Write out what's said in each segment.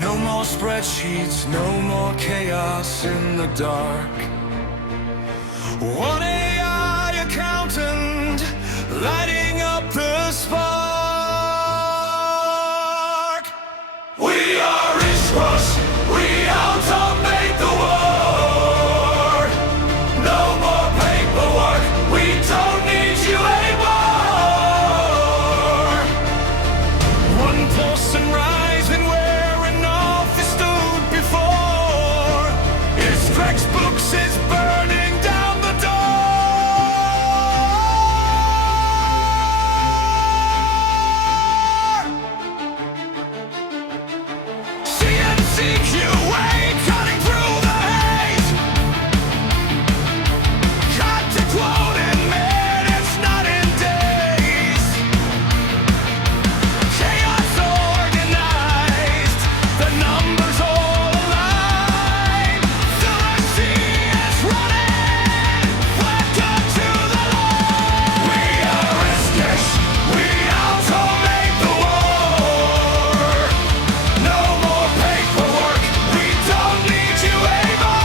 No more spreadsheets, no more chaos in the dark. One AI accountant lighting up the spark. We are Iskrex, we automate the world. No more paperwork, we don't need you anymore. One person rising where an office stood before. IskrexBooks is burning down the door. CNCQuote cutting through the haze. CAD-to-quote in minutes, not in days. Chaos organized, the numbers all align. The machine is running, welcome to the line. We are Iskrex, we automate the war. No more paperwork, we don't need you anymore.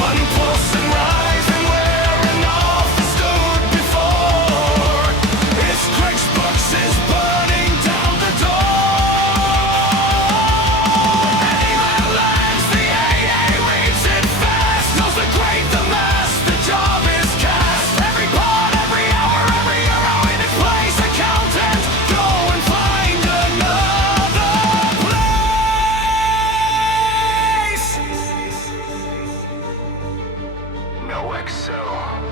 One person rising where an office stood before. IskrexBooks is burning down the door. Anyone who lands the AA reads it fast. Knows the great, the mass, the job is cast. Every part, every hour, every euro in its place. Accountant, go and find another place. No Excel,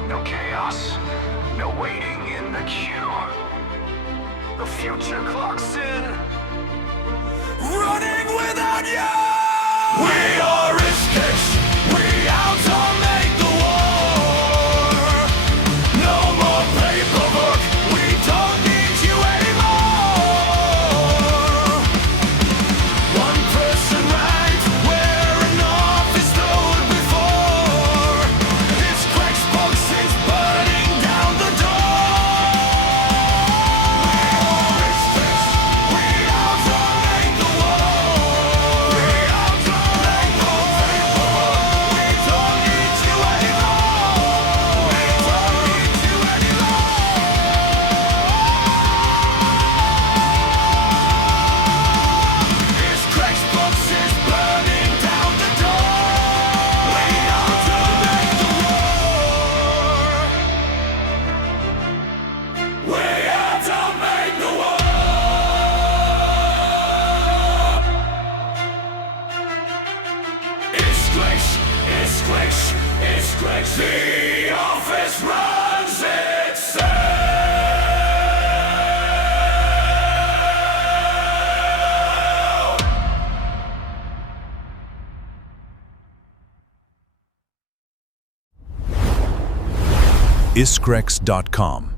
no chaos, no waiting in the queue. The future clocks in, running without you. We are Iskrex, we automate the war. No more paperwork, we don't need you anymore. One person right where an office stood before. IskrexBooks is burning down the door. We automate the war. We automate the paperwork. We don't need you anymore. We don't need you anymore. IskrexBooks is burning down the door. We automate the war. We automate the war. Iskrex, Iskrex, Iskrex. The office runs itself. Iskrex.com